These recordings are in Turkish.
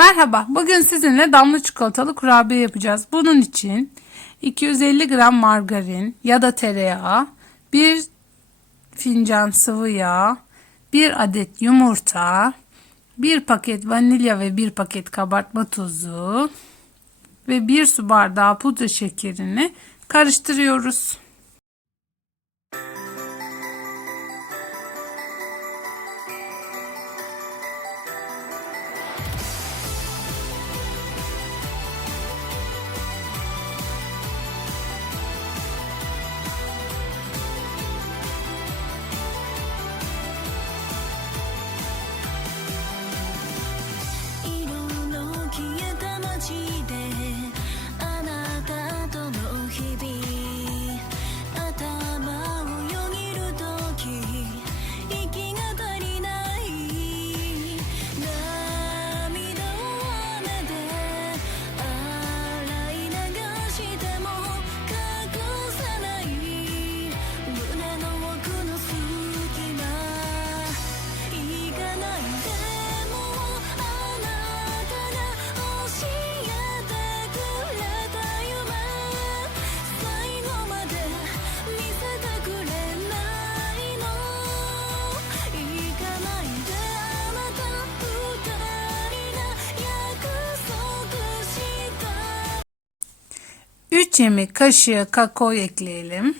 Merhaba, bugün sizinle damla çikolatalı kurabiye yapacağız. Bunun için 250 gram margarin ya da tereyağı, 1 fincan sıvı yağ, 1 adet yumurta, 1 paket vanilya ve 1 paket kabartma tozu ve 1 su bardağı pudra şekerini karıştırıyoruz. 1 yemek kaşığı kakao ekleyelim.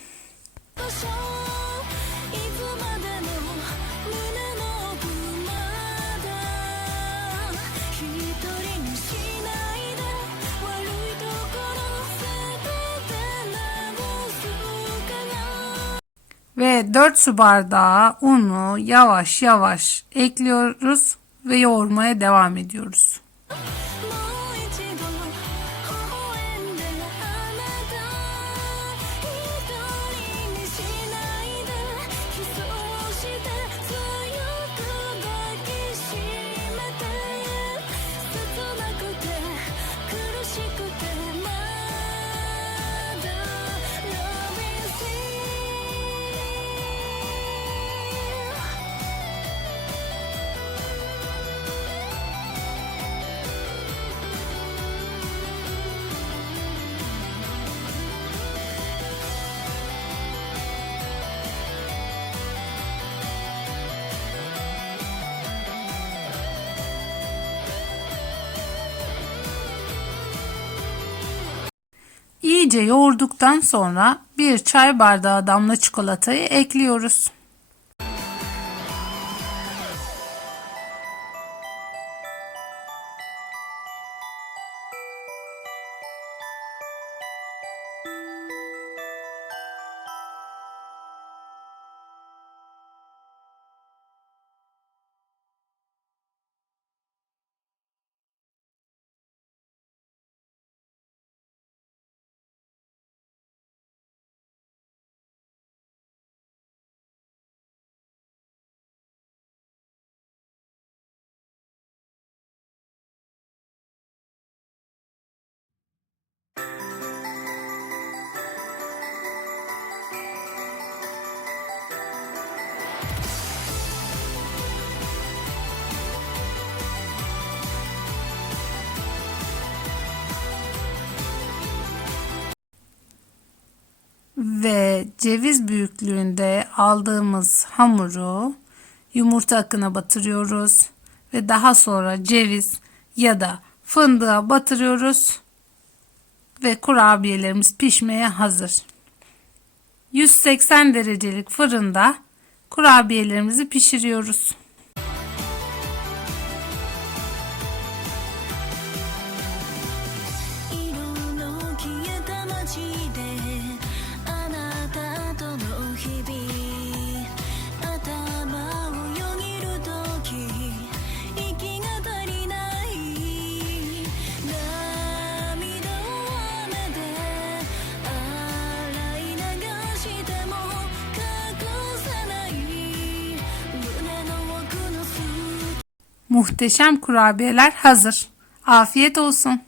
Ve 4 su bardağı unu yavaş yavaş ekliyoruz ve yoğurmaya devam ediyoruz. İyice yoğurduktan sonra bir çay bardağı damla çikolatayı ekliyoruz. ve ceviz büyüklüğünde aldığımız hamuru yumurta akına batırıyoruz ve daha sonra ceviz ya da fındığa batırıyoruz ve kurabiyelerimiz pişmeye hazır. 180 derecelik fırında kurabiyelerimizi pişiriyoruz. Muhteşem kurabiyeler hazır. Afiyet olsun.